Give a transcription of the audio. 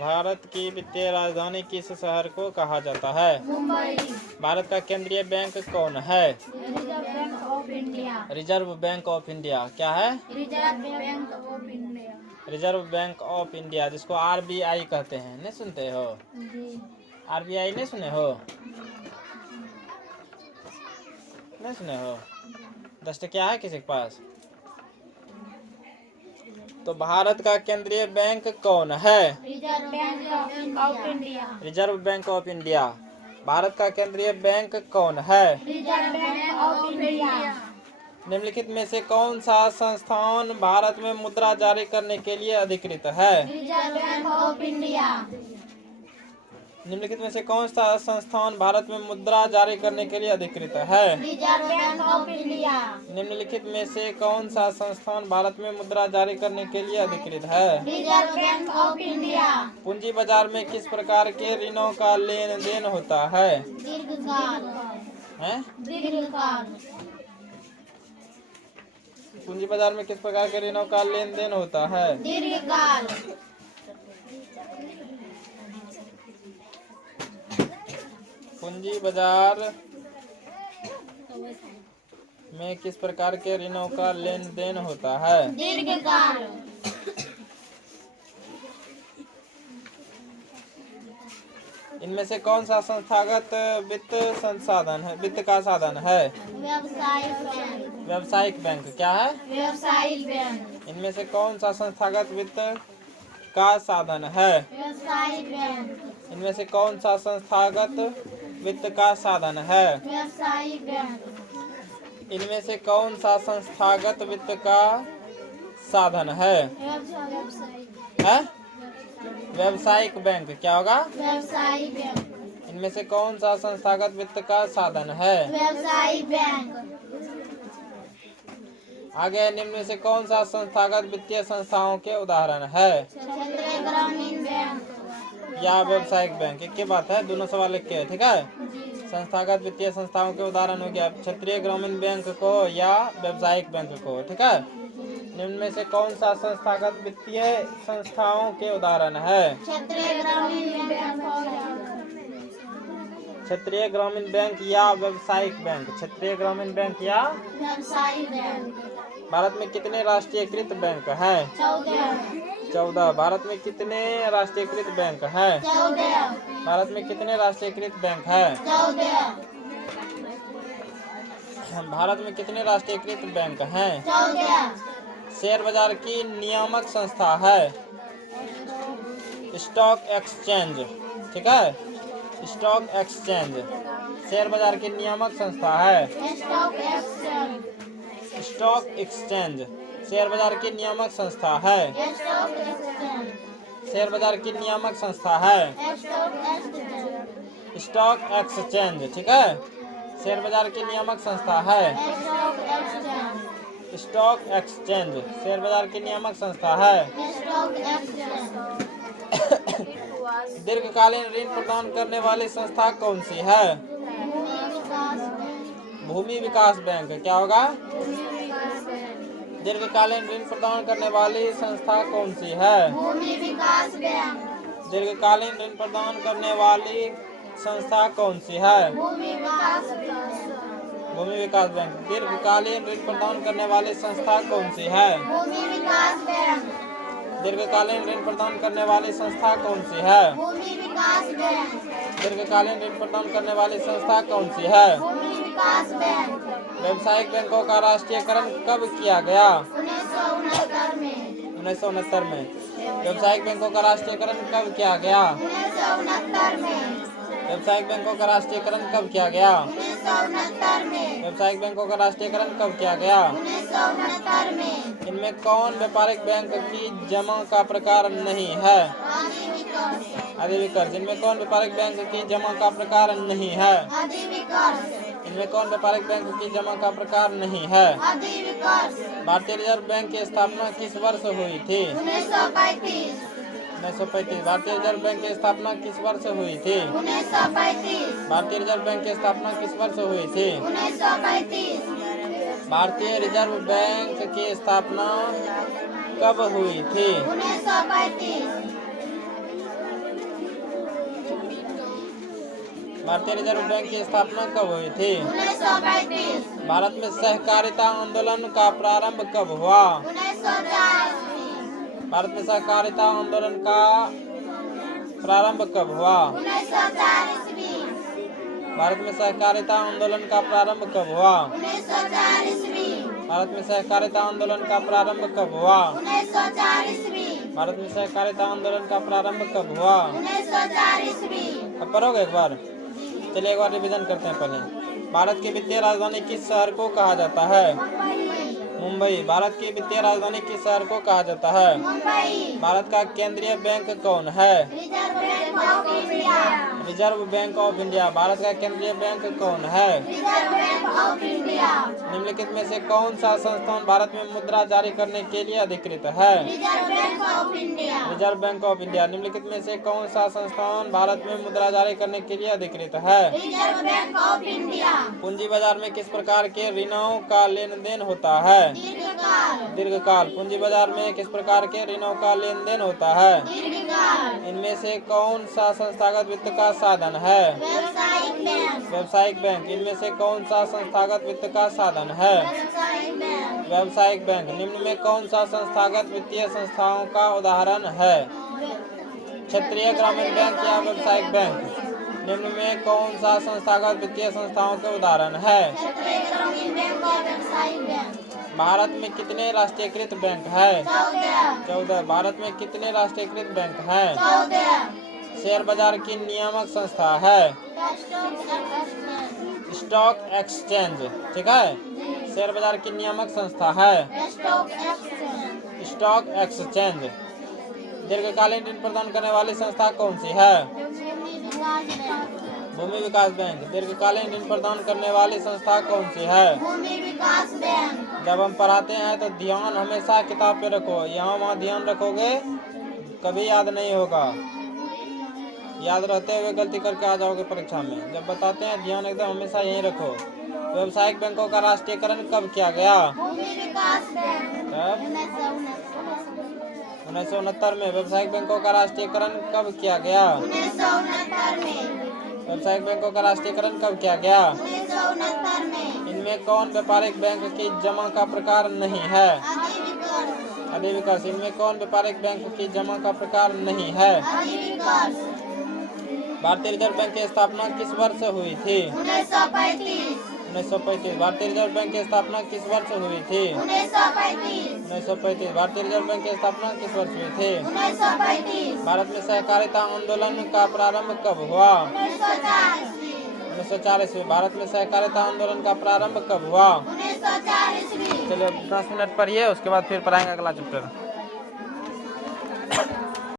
भारत की वित्तीय राजधानी किस शहर को कहा जाता है? मुंबई। भारत का केंद्रीय बैंक कौन है? Reserve bank of India. Reserve bank of India क्या है? Reserve bank of India. Reserve bank of India, जिसको आरबीआई कहते हैं। नहीं सुनते हो? जी। आरबीआई नहीं सुने हो? नहीं सुने हो? 10 क्या है किसी के पास? तो भारत का केंद्रीय बैंक कौन है? Reserve bank of India. Reserve bank of India. Bharat का केंद्रीय बैंक कौन है? Reserve bank of India. निम्नलिखित में से कौन सा संस्थान भारत में मुद्रा जारी करने के लिए अधिकृत है? Reserve bank of India. निम्नलिखित में से कौन सा संस्थान भारत में मुद्रा जारी करने के लिए अधिकृत है? Reserve bank of India. निम्नलिखित में से कौन सा संस्थान भारत में मुद्रा जारी करने के लिए अधिकृत है? Reserve bank of India. पूंजी बाजार में किस प्रकार के ऋणों का लेन देन होता है? दीर्घकाल। हैं? दीर्घकाल। पूंजी बाजार में किस प्रकार के ऋणों का लेन देन होता है? दीर्घकाल। पूंजी बाजार में किस प्रकार के ऋणों का लेन देन होता है? दीर्घकाल। इनमें से कौन सा संस्थागत वित्त संसाधन है, वित्त का साधन है? व्यावसायिक बैंक। व्यावसायिक बैंक क्या है? व्यावसायिक बैंक। इनमें से कौन सा संस्थागत वित्त का साधन है? व्यावसायिक बैंक। इनमें से कौन सा संस्थागत वित्त का साधन है? व्यावसायिक बैंक। इनमें से कौन सा संस्थागत वित्त का साधन है? व्यावसायिक। है? व्यावसायिक बैंक क्या होगा? व्यावसायिक बैंक। इनमें से कौन सा संस्थागत वित्त का साधन है? व्यावसायिक बैंक। आगे निम्न में से कौन सा संस्थागत वित्तीय संस्थाओं के उदाहरण है? क्षेत्रीय ग्रामीण बैंक या व्यावसायिक बैंक? एक ही बात है, दोनों सवाल एक के है, ठीक है। जी। संस्थागत वित्तीय संस्थाओं के उदाहरण हो गया क्षेत्रीय ग्रामीण बैंक को या व्यावसायिक बैंक को, ठीक है। निम्न में से कौन सा संस्थागत वित्तीय संस्थाओं के उदाहरण है? क्षेत्रीय ग्रामीण बैंक। क्षेत्रीय ग्रामीण बैंक या व्यावसायिक बैंक? क्षेत्रीय ग्रामीण बैंक या व्यावसायिक बैंक। भारत में कितने राष्ट्रीयकृत बैंक हैं? 14। भारत में कितने राष्ट्रीयकृत बैंक हैं? 14। भारत में कितने राष्ट्रीयकृत बैंक हैं? 14। भारत में कितने राष्ट्रीयकृत बैंक हैं? 14। शेयर बाजार की नियामक संस्था है स्टॉक एक्सचेंज, ठीक है। स्टॉक एक्सचेंज शेयर बाजार की नियामक संस्था है। Stock exchange. Stock exchange share बाजार की नियामक संस्था है। Stock exchange. शेयर बाजार की नियामक संस्था है स्टॉक एक्सचेंज। स्टॉक एक्सचेंज, ठीक है। शेयर बाजार की नियामक संस्था है। Stock exchange. Stock exchange share बाजार की नियामक संस्था है। Stock exchange. दीर्घकालीन ऋण प्रदान करने वाली संस्था कौन सी है? भूमि विकास बैंक। भूमि विकास बैंक क्या होगा? भूमि विकास बैंक। दीर्घकालीन ऋण प्रदान करने वाली संस्था कौन सी है? भूमि विकास बैंक। दीर्घकालीन ऋण प्रदान करने वाली संस्था कौन सी है? भूमि विकास बैंक। भूमि विकास बैंक। दीर्घकालीन ऋण प्रदान करने वाली संस्था कौन सी है? भूमि विकास बैंक। दीर्घकालीन ऋण प्रदान करने वाली संस्था कौन सी है? भूमि विकास बैंक। दीर्घकालीन ऋण प्रदान करने वाली संस्था कौन सी है? भूमि विकास बैंक। व्यावसायिक बैंकों का राष्ट्रीयकरण कब किया गया? 1969 में। 1969 में। व्यावसायिक बैंकों का राष्ट्रीयकरण कब किया गया? 1969 में। व्यावसायिक बैंकों का राष्ट्रीयकरण कब किया गया? 1969 में। व्यावसायिक बैंकों का राष्ट्रीयकरण कब किया गया? 1969 में। इनमें कौन व्यापारिक बैंक की जमा का प्रकार नहीं है? अधिविकर्ष। इनमें कौन व्यापारिक बैंक की जमा का प्रकार नहीं है? अधिविकर्ष। इनमें कौन व्यापारिक बैंक की जमा का प्रकार नहीं है? अधिविकर्ष। भारतीय रिजर्व बैंक की स्थापना किस वर्ष हुई थी? 1935। 1935। भारतीय रिजर्व बैंक की स्थापना किस वर्ष हुई थी? 1935। भारतीय रिजर्व बैंक की स्थापना किस वर्ष हुई थी? 1935। भारतीय रिजर्व बैंक की स्थापना कब हुई थी? 1935। भारतीय रिजर्व बैंक की स्थापना कब हुई थी? 1935 भारत में सहकारिता आंदोलन का प्रारंभ कब हुआ? 1904 भारत में सहकारिता आंदोलन का प्रारंभ कब हुआ? 1904 भारत में सहकारिता आंदोलन का प्रारंभ कब हुआ? 1904 भारत में सहकारिता आंदोलन का प्रारंभ कब हुआ? 1904 भारत में सहकारिता आंदोलन का प्रारंभ कब हुआ? 1904 अब पढ़ोगे एक बार? चलिए एक बार रिवीजन करते हैं पहले। भारत की वित्तीय राजधानी किस शहर को कहा जाता है? मुंबई। भारत की वित्तीय राजधानी किस शहर को कहा जाता है? मुंबई। भारत का केंद्रीय बैंक कौन है? Reserve bank of India. Reserve bank of India. Bharat का केंद्रीय बैंक कौन है? Reserve bank of India. निम्नलिखित में से कौन सा संस्थान भारत में मुद्रा जारी करने के लिए अधिकृत है? Reserve bank of India. Reserve bank of India. निम्नलिखित में से कौन सा संस्थान भारत में मुद्रा जारी करने के लिए अधिकृत है? Reserve bank of India. पूंजी बाजार में किस प्रकार के ऋणों का लेन देन होता है? दीर्घकाल। दीर्घकाल। पूंजी बाजार में किस प्रकार के ऋणों का लेन देन होता है? दीर्घकाल। इनमें से कौन सा संस्थागत वित्त का साधन है? व्यावसायिक बैंक। व्यावसायिक बैंक। इनमें से कौन सा संस्थागत वित्त का साधन है? व्यावसायिक बैंक। व्यावसायिक बैंक। निम्न में कौन सा संस्थागत वित्तीय संस्थाओं का उदाहरण है? क्षेत्रीय ग्रामीण बैंक या व्यावसायिक बैंक? निम्न में कौन सा संस्थागत वित्तीय संस्थाओं के उदाहरण है? क्षेत्रीय ग्रामीण बैंक और व्यावसायिक बैंक। भारत में कितने राष्ट्रीयकृत बैंक है? 14। 14। भारत में कितने राष्ट्रीयकृत बैंक हैं? 14। शेयर बाजार की नियामक संस्था है? Stock exchange. ठीक है, शेयर बाजार की नियामक संस्था है स्टॉक एक्सचेंज। दीर्घकालीन ऋण प्रदान करने वाली संस्था कौन सी है? भूमि विकास बैंक। दीर्घकालीन ऋण प्रदान करने वाली संस्था कौन सी है? भूमि विकास बैंक। जब हम पढ़ाते हैं तो ध्यान हमेशा किताब पे रखो। यहाँ वहाँ ध्यान रखोगे कभी याद नहीं होगा। याद रहते हुए गलती करके आ जाओगे परीक्षा में। जब बताते हैं ध्यान एकदम हमेशा यहीं रखो। व्यावसायिक बैंकों का राष्ट्रीयकरण कब किया गया? भूमि विकास बैंक। कब? 1969 में। व्यावसायिक बैंकों का राष्ट्रीयकरण कब किया गया? 1969 में। व्यावसायिक बैंकों का राष्ट्रीयकरण कब किया गया? 1969 में। इनमें कौन व्यापारिक बैंक की जमा का प्रकार नहीं है? अधिविकर्ष। अधिविकर्ष। इनमें कौन व्यापारिक बैंक की जमा का प्रकार नहीं है? अधिविकर्ष। भारतीय रिजर्व बैंक की स्थापना किस वर्ष हुई थी? 1935। 1935। भारतीय रिजर्व बैंक की स्थापना किस वर्ष हुई थी? 1935। 1935। भारतीय रिजर्व बैंक की स्थापना किस वर्ष हुई थी? 1935। भारत में सहकारिता आंदोलन का प्रारंभ कब हुआ? 1940। 1940। भारत में सहकारिता आंदोलन का प्रारंभ कब हुआ? 1940। चलिए 10 मिनट पढ़िए, उसके बाद फिर पढ़ाएंगे अगला चैप्टर।